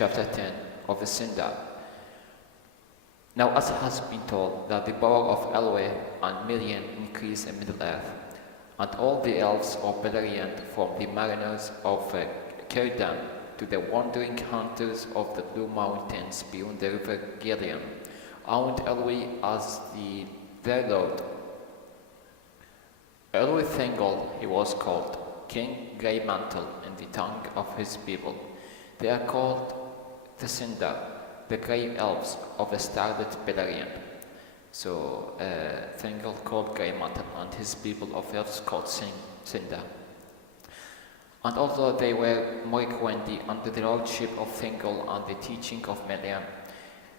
chapter 10 of the Sindar. Now as has been told that the power of Elwë and Mirian increased in Middle-earth, and all the elves of Beleriand, from the mariners of Carven to the wandering hunters of the blue mountains beyond the river Gillian, owned Elwë as their lord. Elwë Thingol he was called, King Grey Mantle in the tongue of his people. They are called the Sindar, the Grey Elves of the starlit Beleriand. So Thingol called Grey Mantle and his people of elves called Sindar. And although they were mythopoeic under the lordship of Thingol and the teaching of Mirian,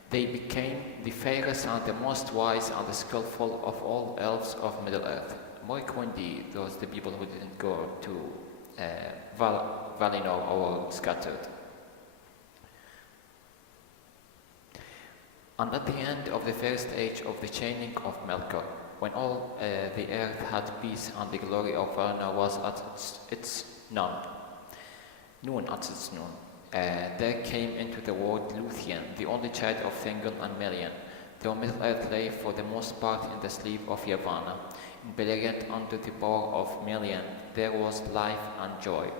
they became the fairest and the most wise and the skillful of all elves of Middle-earth. Mythopoeic, those the people who didn't go to Valinor or scattered. And at the end of the first age of the chaining of Melkor, when all the earth had peace and the glory of Valinor was at its noon, there came into the world Luthien, the only child of Thingol and Mirian. Though Middle-earth lay for the most part in the sleep of Yavanna, in Beleriand under the power of Mirian there was life and joy,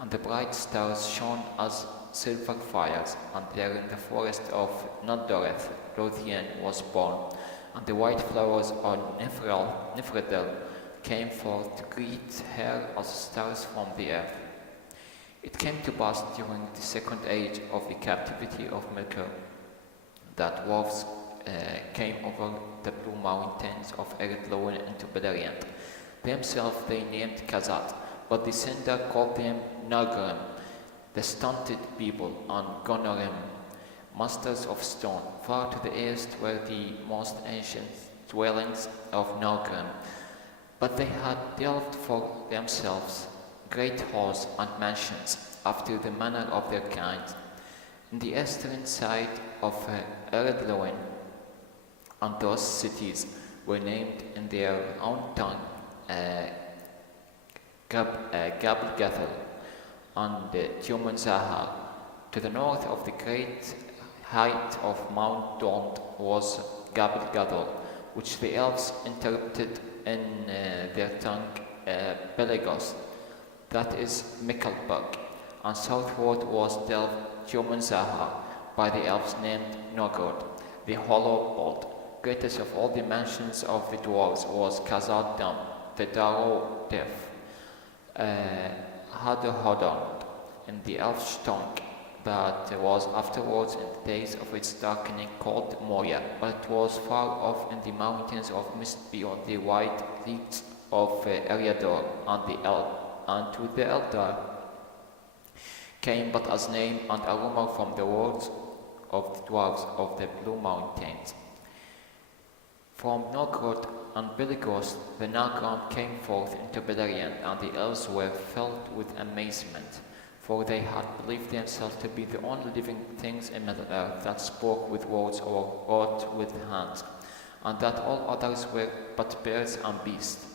and the bright stars shone as silver fires, and there in the forest of Nodoreth Luthien was born, and the white flowers on Nifredel came forth to greet her as stars from the earth. It came to pass during the second age of the captivity of Melkor that dwarves came over the blue mountains of Eredlowen into Beleriand. Themselves they named Khazad, but the Sindar called them Nargrim, the stunted people, and Gonorim, masters of stone. Far to the east were the most ancient dwellings of Nargrim, but they had delved for themselves great halls and mansions after the manner of their kind. In the eastern side of Eredlowen, and those cities were named in their own tongue Gabelgathel and Tumon-Zahar. To the north of the great height of Mount Daunt was Gabelgadol, which the elves interpreted in their tongue Belegos, that is Mickelburg, and southward was delved Tumon-Zahar by the elves named Nogord, the hollow bolt. Greatest of all the mansions of the dwarves was Khazad-dûm, the Darrow Deaf, Hadr-hodon in the elf's tongue, that was afterwards in the days of its darkening called Moria, but it was far off in the mountains of mist beyond the white leagues of Eriador, and to the Eldar came but as name and a rumor from the words of the dwarves of the blue mountains. From Nogrod and Belegos the Nargrim came forth into Beleriand, and the elves were filled with amazement, for they had believed themselves to be the only living things in Middle-earth that spoke with words or wrought with hands, and that all others were but birds and beasts.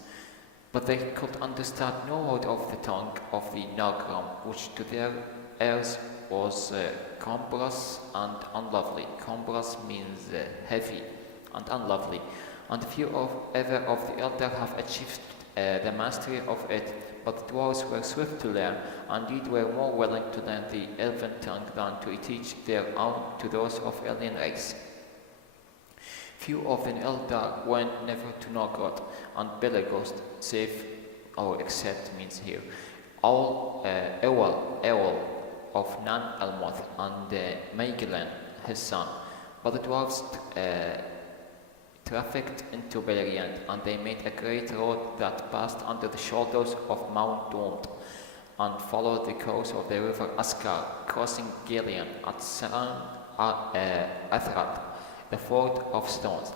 But they could understand no word of the tongue of the Nargrim, which to their ears was Cumbrous and unlovely. Cumbrous means heavy and unlovely, and few ever of the elder have achieved the mastery of it, but the dwarves were swift to learn, and indeed were more willing to learn the elven tongue than to teach their own to those of alien race. Few of the elder went never to Nogrod and Belegos, save or except means here all Ewell of Nan-Elmoth and Maegillen his son, but the dwarves trafficked into Beleriand, and they made a great road that passed under the shoulders of Mount Daunt, and followed the course of the river Askar, crossing Gillian at San Athrad, the ford of stones.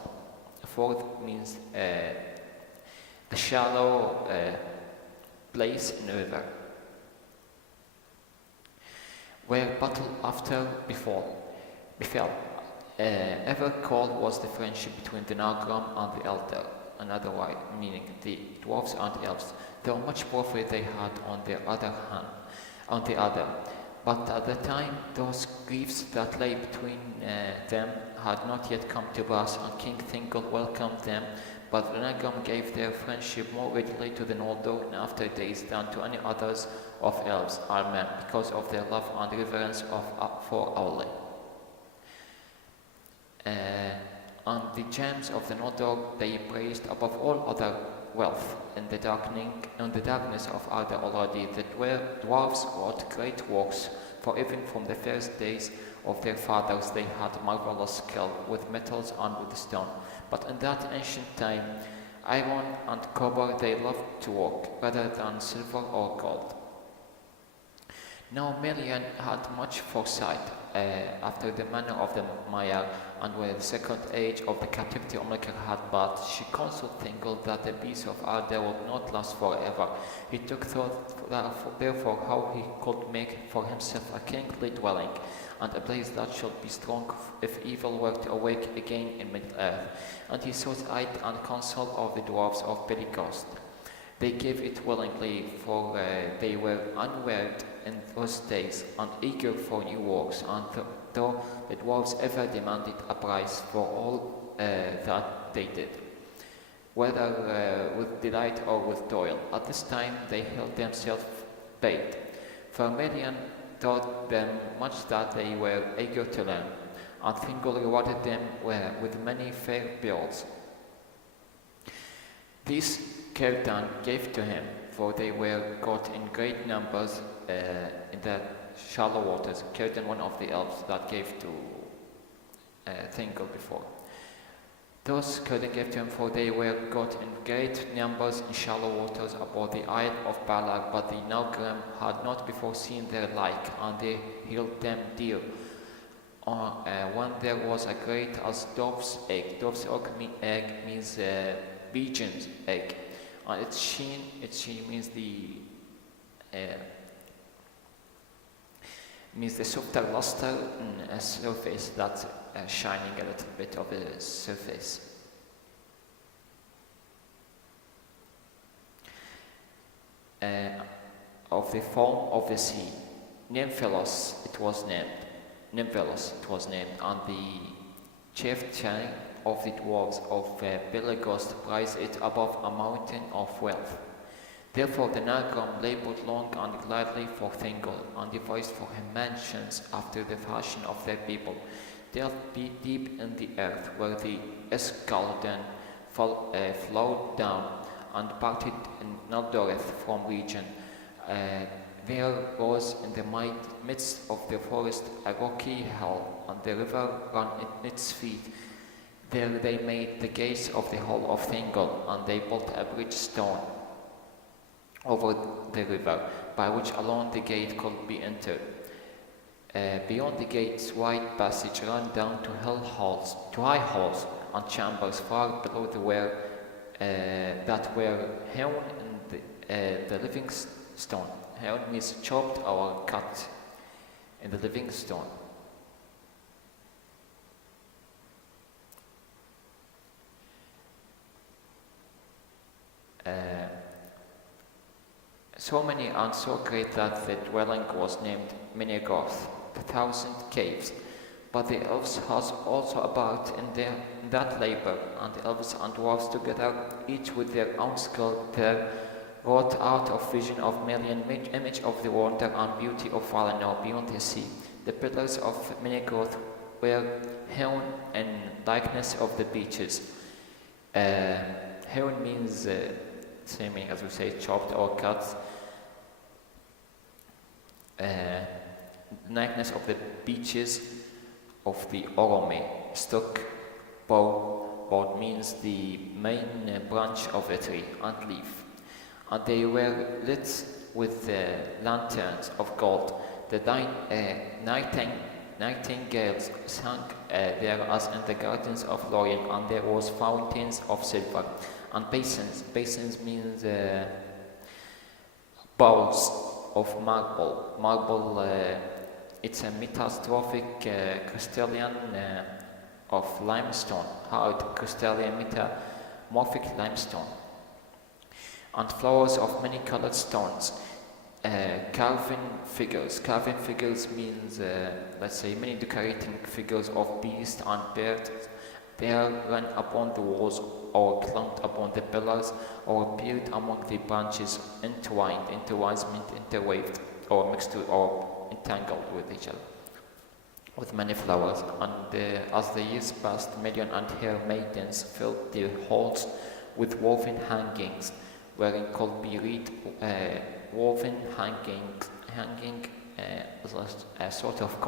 The ford means the shallow place in a river, where battle after befell. Ever cold was the friendship between the Nargrim and the Elder, another way, meaning the dwarves and elves, though much warfare they had on the other. But at the time, those griefs that lay between them had not yet come to pass, and King Thingol welcomed them. But the Nagam gave their friendship more readily to the Noldor in after days than to any others of elves or men, because of their love and reverence for Aule. And the gems of the Noldor they praised above all other wealth. In the darkness of Arda already, the dwarves wrought great works, for even from the first days of their fathers they had marvelous skill with metals and with stone. But in that ancient time, iron and copper they loved to work, rather than silver or gold. Now Melian had much foresight, after the manner of the Maya, and when the second age of the captivity Omrikar had passed, she consulted Thingol that the peace of Arda would not last forever. He took thought therefore how he could make for himself a kingly dwelling, and a place that should be strong if evil were to awake again in Middle-earth. And he sought aid and counsel of the dwarves of Pentecost. They gave it willingly, for they were unwearied in those days and eager for new works, and though the dwarves ever demanded a price for all that they did, whether with delight or with toil, at this time they held themselves paid. For Melian taught them much that they were eager to learn, and Thingol rewarded them with many fair builds. These Carven gave to him, for they were got in great numbers in the shallow waters. Carven, one of the elves that gave to Thingol before. Those Carven gave to him, for they were got in great numbers in shallow waters about the Isle of Balak, but the Naugrim had not before seen their like, and they held them dear. When there was a great as dove's egg. Dove's egg means pigeon's egg. And its sheen means the softer luster in a surface that's shining a little bit of a surface. Of the form of the sea. Nymphelos it was named, and the chieftain of the dwarves of Belegost prized it above a mountain of wealth. Therefore the Nagrim labored long and gladly for Thingol, and devised for him mansions after the fashion of their people, delved deep in the earth, where the Escalden flowed down and parted in Naldoreth from region. There was in the midst of the forest a rocky hill, and the river ran in its feet. There they made the gates of the hall of Thingol, and they built a bridge stone over the river, by which alone the gate could be entered. Beyond the gate's wide passage ran down to high halls and chambers far below that were hewn in the living stone. Hewn means chopped or cut in the living stone. So many and so great that the dwelling was named Minegoth, the 1,000 caves. But the elves has also about in that labor, and the elves and dwarves together, each with their own skill, there wrought out of vision of Melian image of the wonder and beauty of Valinor beyond the sea. The pillars of Minegoth were hewn in likeness of the beaches. Hewn means same meaning as we say, chopped or cut. Likeness of the beaches of the Orome. Stock, bough means the main branch of a tree, and leaf. And they were lit with lanterns of gold. The nightingales sang there as in the gardens of Lorien, and there was fountains of silver. And basins means bowls of marble. It's a metamorphic crystalline of limestone, hard crystalline metamorphic limestone, and flowers of many colored stones. Carven figures. Carven figures means, let's say, many decorating figures of beasts and birds. They are run upon the walls or clumped upon the pillars or appeared among the branches, entwined. Entwined means interweaved or mixed or entangled with each other, with many flowers. And as the years passed, million and her maidens filled the halls with woven hangings, wherein could be read woven hanging a sort of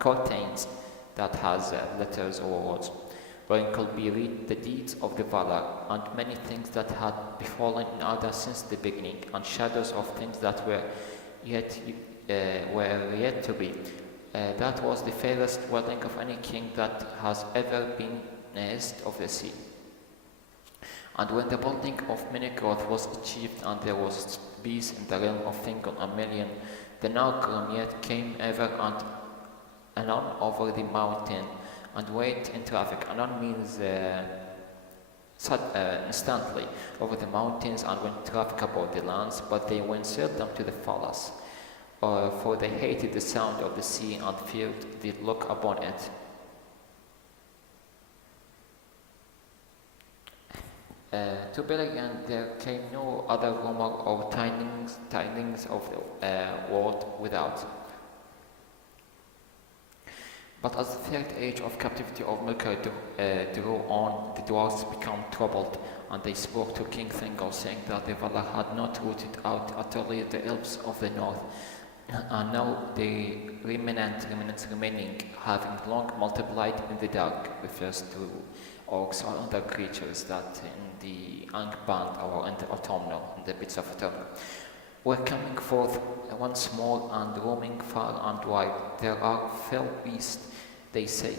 curtains that has letters or words, wherein could be read the deeds of the valor and many things that had befallen in order since the beginning, and shadows of things that were yet to be. That was the fairest dwelling of any king that has ever been east of the sea. And when the building of Númenor was achieved and there was peace in the realm of Thingol and Melian, the Nargrim yet came ever and anon over the mountain and went in traffic. Anon means instantly over the mountains and went traffic about the lands, but they went seldom to the palace, for they hated the sound of the sea and feared the look upon it. To Beleriand there came no other rumor or tidings of the world without. But as the third age of captivity of Melkor drew on, the dwarves became troubled, and they spoke to King Thingol, saying that the Valar had not rooted out utterly the elves of the north, and now the remnants remaining, having long multiplied in the dark, refers to orcs or other creatures that in the Angband or in the autumnal, in the bits of autumn, were coming forth once more and roaming far and wide. There are fell beasts, they said,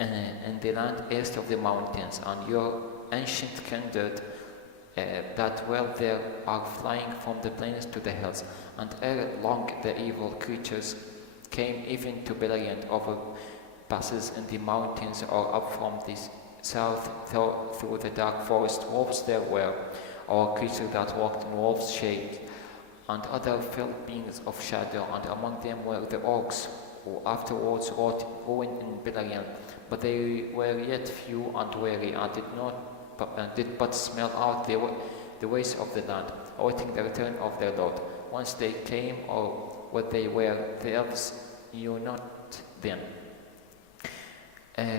in the land east of the mountains, and your ancient kindred that dwell there are flying from the plains to the hills, and ere long the evil creatures came even to Beleriand over passes in the mountains or up from the south through the dark forest. Wolves there were, or creatures that walked in wolves' shade, and other fell beings of shadow, and among them were the orcs, who afterwards wrought ruin in Beleriand, but they were yet few and wary, and did but smell out the ways of the land, awaiting the return of their lord. Once they came, or what they were, the elves knew not them,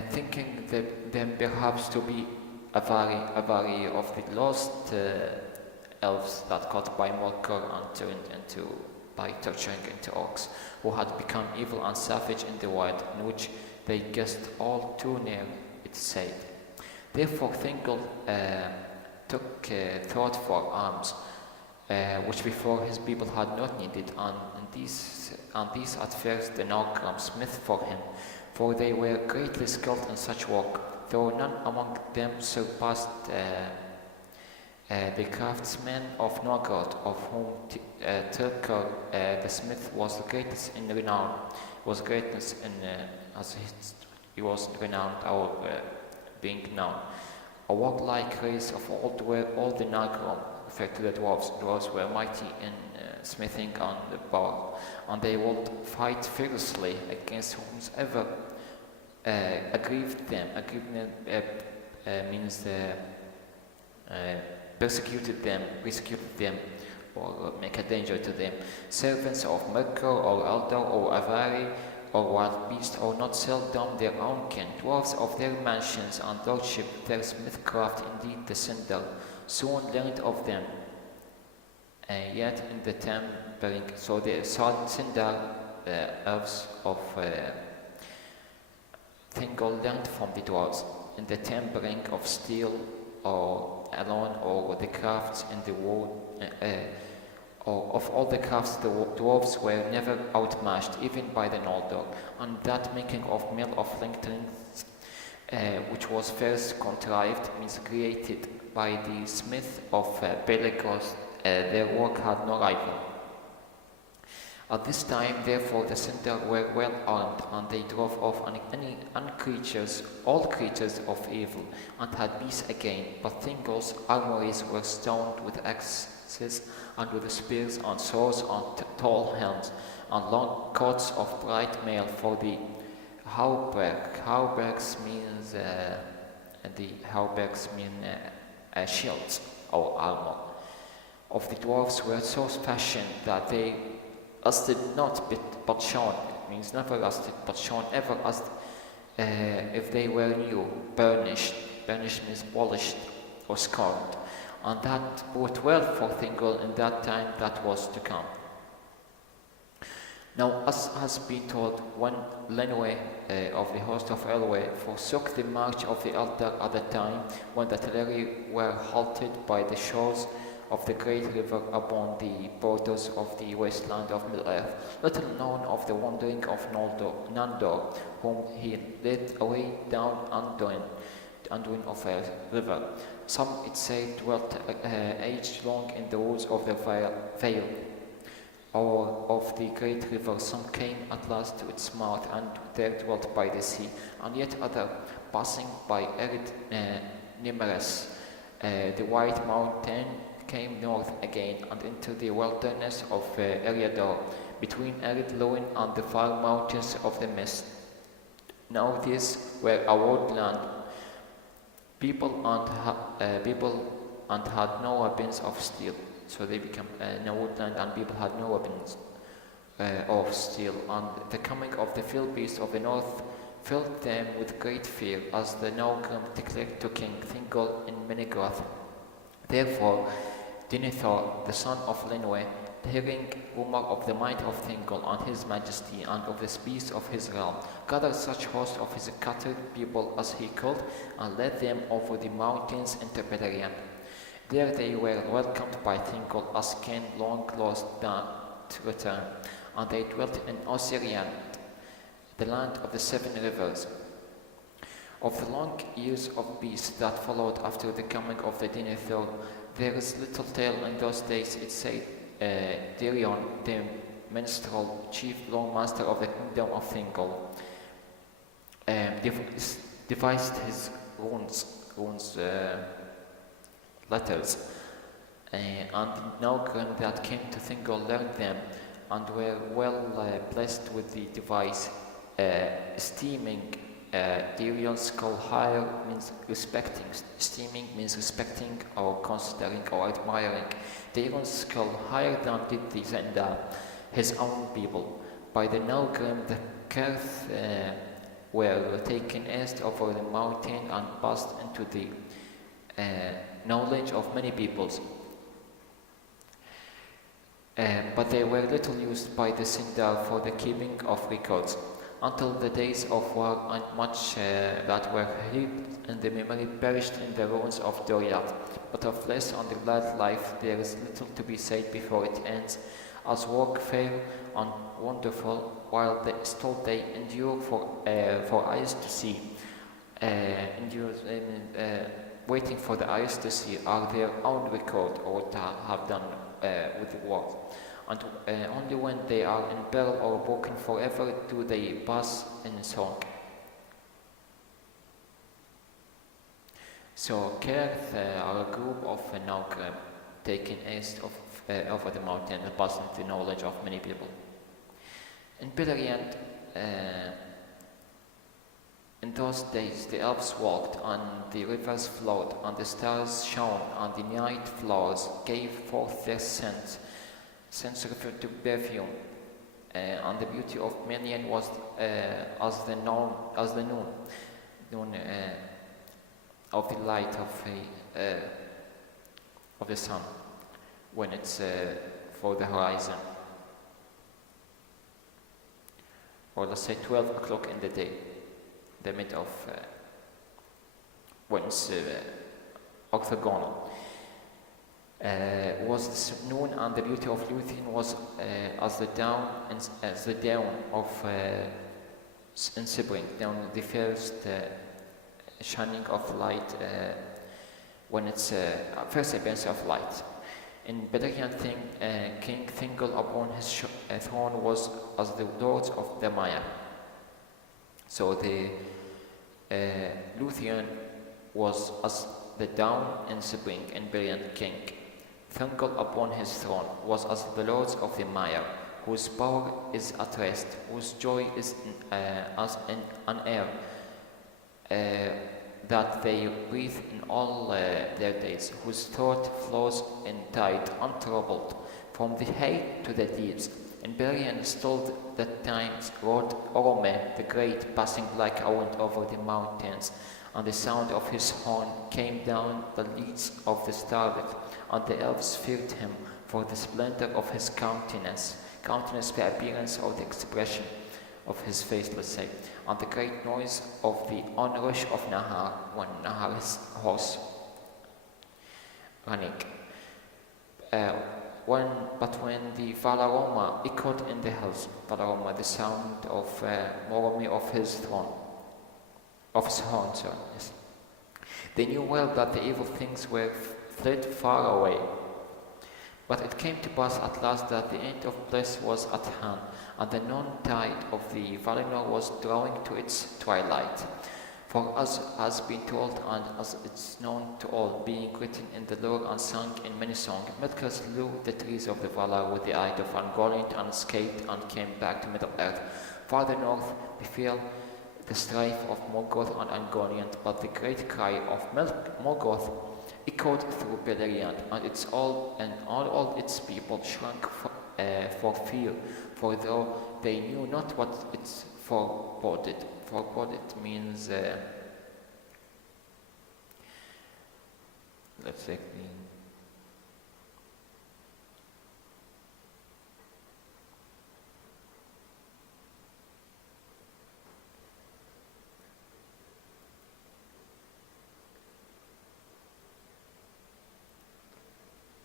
thinking them perhaps to be a vary of the lost elves that got by Melkor and turned into, by torturing into orcs, who had become evil and savage in the wild, in which they guessed all too near, it said. Therefore Thingol took thought for arms, which before his people had not needed, and these at first the Nargrim smith for him, for they were greatly skilled in such work, though none among them surpassed the craftsmen of Norgard, of whom Tilkar the smith was the greatest in renown, was greatness in as he was renowned, or being known. A warlike race of old were all the Nargrim, referred to the dwarves. Dwarves were mighty in smithing and the bough, and they would fight fiercely against whomsoever aggrieved them. Aggrieved means persecuted them, or make a danger to them. Servants of Melkor, or Eldar, or Avari, or wild beasts, or not seldom their own kin, dwarves of their mansions and lordship, their smithcraft indeed the Sindar, soon learned of them, yet in the tampering. So the Sindar, elves of Thingol, learned from the dwarves in the tampering of steel, or alone, or the crafts in the wood, or of all the crafts the dwarves were never outmatched, even by the Noldor. And that making of mill of linktons, which was first contrived, means created by the smith of Belegos, their work had no rival. At this time, therefore, the Sindar were well armed, and they drove off all creatures of evil, and had peace again. But Thingol's armories were stoned with and with spears and swords and tall helms, and long coats of bright mail for the hauberk. Hauberks mean shields or armor. Of the dwarves were so fashioned that they rusted not but shone. It means never rusted but shone ever as if they were new, burnished. Burnished means polished or scarred, and that bode well for Thingol in that time that was to come. Now, as has been told, when Lenwe of the host of Elwë forsook the march of the Eldar at the time when the Teleri were halted by the shores of the great river upon the borders of the wasteland of Middle-earth, little known of the wandering of Nandor, whom he led away down Anduin of a river. Some, it say, dwelt aged long in the woods of the vale, or of the great river. Some came at last to its mouth, and there dwelt by the sea, and yet other, passing by arid Nimeres, the white mountain, came north again, and into the wilderness of Eriador, between arid Loin and the far mountains of the mist. Now these were a woodland, people and had no weapons of steel. So they became a woodland, and people had no weapons of steel. And the coming of the field beasts of the north filled them with great fear, as the Nágrim declared to King Thingol in Minigroth. Therefore, Denethor, the son of Lenwe, hearing rumor of the might of Thingol and his majesty and of the speed of his realm, gathered such host of his scattered people as he could, and led them over the mountains into Beleriand. There they were welcomed by Thingol as kin long lost to return, and they dwelt in Osiriand, the land of the 7 rivers. Of the long years of peace that followed after the coming of the Denethor, there is little tale in those days. It said Dirion, the minstrel, chief lawmaster of the kingdom of Thingol, devised his runes letters, and the Nágrim that came to Thingol learned them, and were well blessed with the device, esteeming Dirion's skull higher means respecting. Esteeming means respecting or considering or admiring. Dirion's skull higher than did the Sindar, his own people. By the Nágrim, the Kerth were taken east over the mountain and passed into the knowledge of many peoples. But they were little used by the Sindar for the keeping of records, until the days of war, and much that were heaped in the memory perished in the ruins of Doriath. But of less on the glad life there is little to be said before it ends, as work fair and wonderful, while the still they endure for eyes to see. Waiting for the eyes to see are their own record, or what have done with the world. And only when they are in peril or broken forever do they pass in song. So Kerth are a group of Nágrim taken east of over the mountain and passing the knowledge of many people. In Beleriand, in those days the elves walked, and the rivers flowed, and the stars shone, and the night flowers gave forth their scents referred to perfume, and the beauty of Melian was as the noon of the light of the sun when it's for the horizon, or let's say 12 o'clock in the day, the mid of when it's octagonal. Was this noon, and the beauty of Luthien was as the dawn of in spring, down the first shining of light when it's first appearance of light. In Beleriand, King Thingol upon his throne was as the lords of the Maya. So the Luthien was as the dawn in spring, and Beleriand king. Thungol upon his throne was as the lords of the mire, whose power is at rest, whose joy is as in an air that they breathe in all their days, whose thought flows in tide untroubled from the height to the deeps. And Beleriand stilled the times, rode Orome the Great, passing like a wind over the mountains, and the sound of his horn came down the leads of the starlit, and the elves feared him for the splendor of his countenance, the appearance or the expression of his face, let's say, and the great noise of the onrush of Nahar, when Nahar's horse running. When the Valaroma echoed in the hills, Valaroma, the sound of Morome of his throne, of his horn, sorry, yes. They knew well that the evil things were fled far away. But it came to pass at last that the end of bliss was at hand, and the noontide of the Valinor was drawing to its twilight. For as has been told, and as it's known to all, being written in the lore and sung in many songs, Midgard slew the trees of the Valar with the eye of Ungoliant and escaped and came back to Middle-earth. Farther north befell the strife of Morgoth and Ungoliant, but the great cry of Morgoth echoed through Beleriand, and all its people shrunk for fear, for though they knew not what it foreboded. Foreboded means, let's say,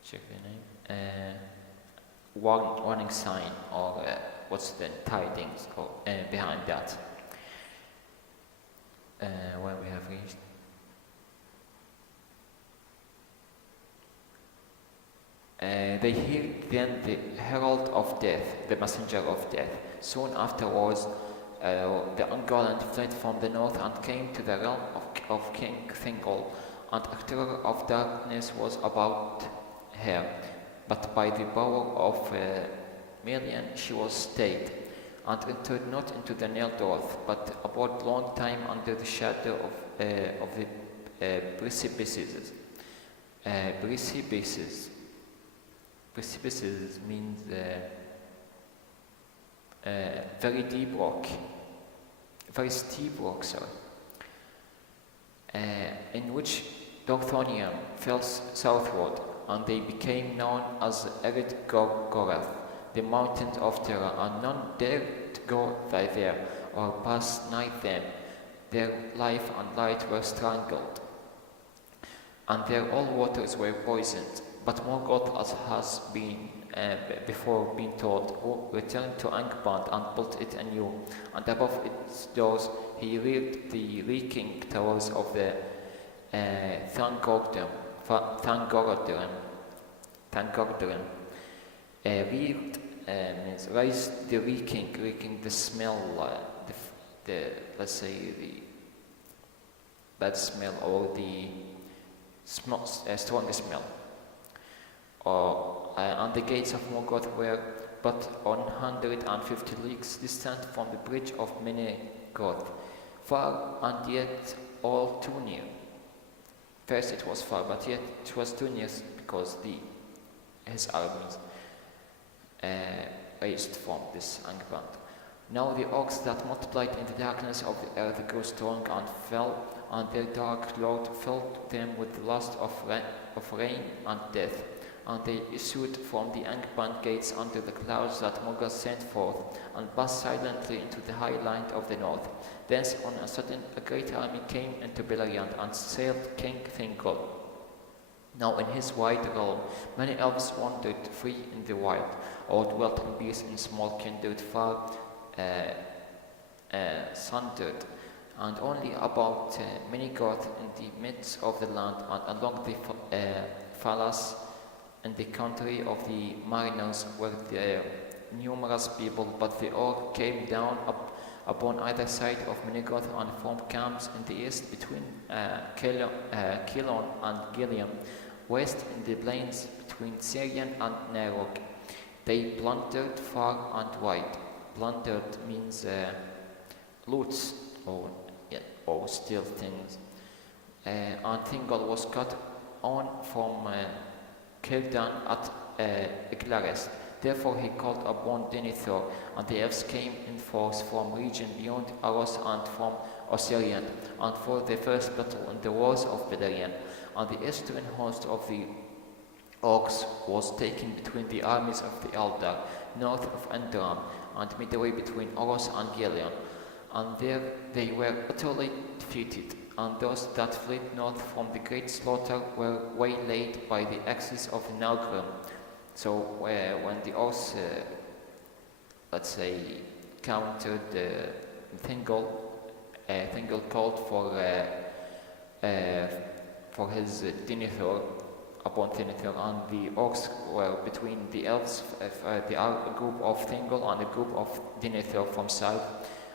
check the name, warning sign, or what's the tidings or, behind that. Where we have reached. They heard then the herald of death, the messenger of death. Soon afterwards, the Ungoliant fled from the north and came to the realm of King Thingol, and a terror of darkness was about her. But by the power of Melian she was stayed, and entered not into the Neldorth, but abode long time under the shadow of the precipices. Precipices means very deep rock, very steep rock, sorry, in which Dorthonium fell southward, and they became known as Erid Gorath, the mountains of terror, and none dared to go there or pass nigh them. Their life and light were strangled, and their all waters were poisoned. But Morgoth, as has been before been told, returned to Angband and built it anew, and above its doors he reared the reeking towers of the Thangordren. Reared means raised the reeking the smell, the let's say the bad smell or the strong smell. And the gates of Morgoth were but 150 leagues distant from the bridge of Menegoth, far and yet all too near. First it was far, but yet it was too near because his armies raised from this Angband. Now the orcs that multiplied in the darkness of the earth grew strong and fell, and their dark lord filled them with the lust of rain and death. And they issued from the Angband gates under the clouds that Morgoth sent forth, and passed silently into the high land of the north. Thence on a sudden a great army came into Beleriand, and sailed King Thingol. Now in his wide realm many elves wandered free in the wild, or dwelt in peace in small kindred far sundered, and only about Menegoth in the midst of the land, and along the Falas in the country of the mariners were the numerous people, but they all came down upon either side of Menegoth and formed camps in the east between Kilon and Gilliam, west in the plains between Syrian and Narok. They plundered far and wide. Plundered means loots or steal things. And Thingol was cut on from Círdan at Glaris. Therefore he called upon Denethor, and the elves came in force from region beyond Aros and from Osirian, and for the first battle in the wars of Beleriand. And the eastern host of the Orcs was taken between the armies of the Eldar, north of Enderam, and midway between Oros and Gelion. And there they were utterly defeated, and those that fled north from the great slaughter were waylaid by the axes of Nalgrim. So when the Orcs, countered Thingol, Thingol called for his Denethor upon Denethor, and the Orcs were between the elves, the group of Thingol and a group of Denethor from south,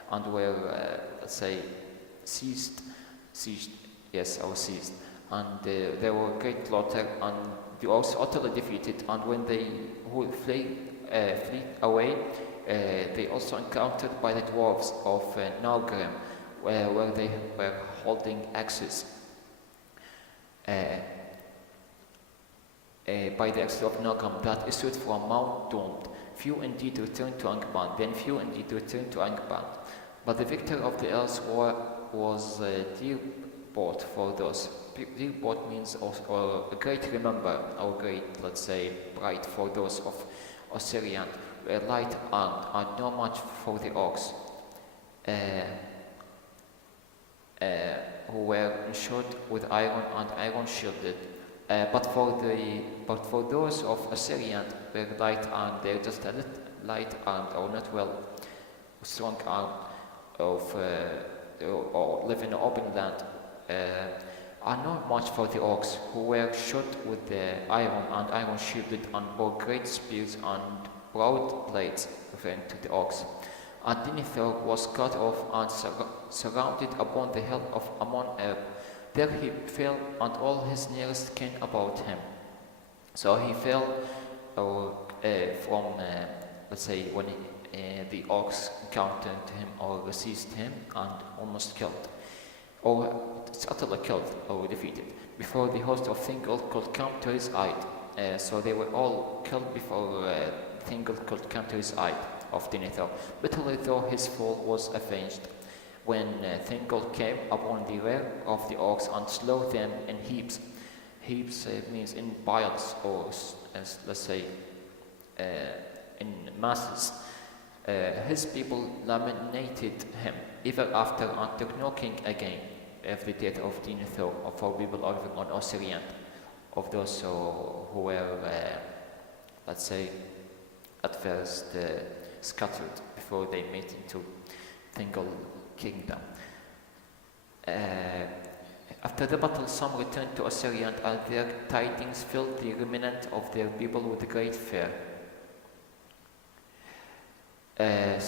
and were seized, and there were great slaughter, and the Orcs utterly defeated. And when they flee away, they also encountered by the dwarves of Nalgrim, where they were holding axes. By the axis of Nalgrim that issued from Mount Doomed. Few indeed returned to Angband, then few indeed returned to Angband. But the victor of the elves was dear bought for those. Dear bought means also a great remember, or great, bright for those of Osirian, were light armed and not much for the Orcs, who were insured with iron and iron shielded. But for those of Assyrian were light armed, they're just a little light armed, or not well strong armed, or live in open land, are not much for the Orcs, who were shot with the iron and iron shielded, and bore great spears and broad blades, referring to the Orcs. And Denethor was cut off and surrounded upon the hill of Ammon-Eb. There he fell, and all his nearest kin about him. So he fell from, when the Orcs encountered him or seized him and almost killed, or utterly killed or defeated, before the host of Thingol could come to his aid. So they were all killed before Thingol could come to his aid of Denethor. Bitterly though his fall was avenged, when Thingol came upon the rear of the Orcs and slew them in heaps. Heaps means in piles, or in masses. His people lamented him ever after and took no king again of the death of Denethor, for people living on Osirian, of those who were, at first scattered before they met into Thingol kingdom. After the battle, some returned to Osirian, and their tidings filled the remnant of their people with great fear. That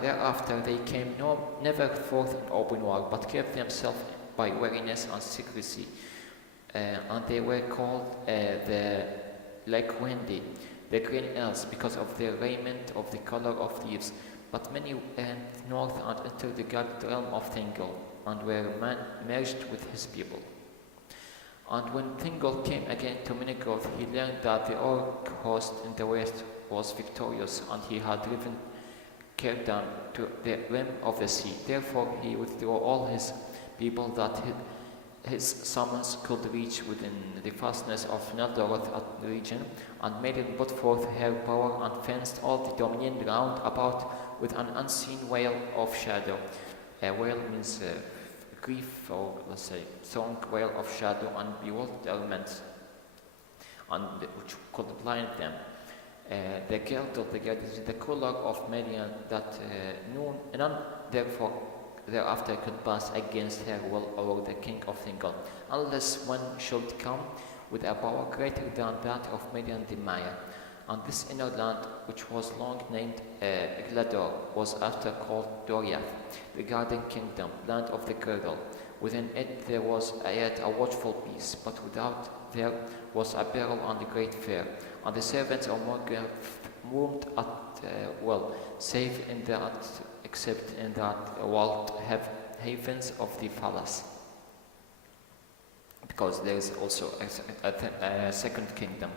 thereafter they came never forth in open war, but kept themselves by wariness and secrecy, and they were called the Lequendi, the green elves, because of their raiment of the color of leaves. But many went north and entered the guarded realm of Thingol, and were merged with his people. And when Thingol came again to Menegroth, he learned that the Orc host in the west was victorious, and he had driven Círdan to the rim of the sea. Therefore he withdrew all his people that his summons could reach within the fastness of Neldoroth at the region, and made it put forth her power, and fenced all the dominion round about with an unseen veil of shadow. A veil means grief, or strong veil of shadow and bewilderment, and which could blind them. The girdle, is the color of Merian, that none therefore thereafter could pass against her will or the king of Thingol, unless one should come with a power greater than that of Merian the Maya. And this inner land, which was long named Glador, was after called Doriath, the Garden Kingdom, land of the girdle. Within it there was yet a watchful peace, but without there was a peril and a great fear. And the servants of Morgoth moved at will, save in that, except in that walled havens of the palace. Because there is also a second kingdom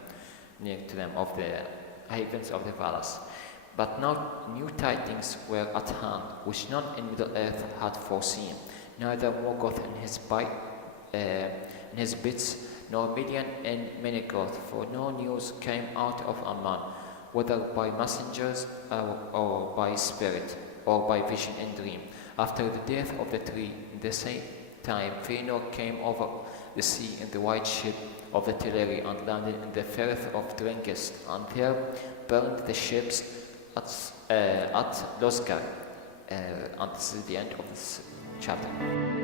near to them of the havens of the palace. But now new tidings were at hand, which none in Middle-earth had foreseen, neither Morgoth in his bits, nor Million in Menegoth, for no news came out of Amman, whether by messengers or by spirit, or by vision in dream. After the death of the three, in the same time Valinor came over the sea in the white ship of the Teleri and landed in the Firth of Dringest, and there burned the ships at Losgar. And this is the end of this chapter.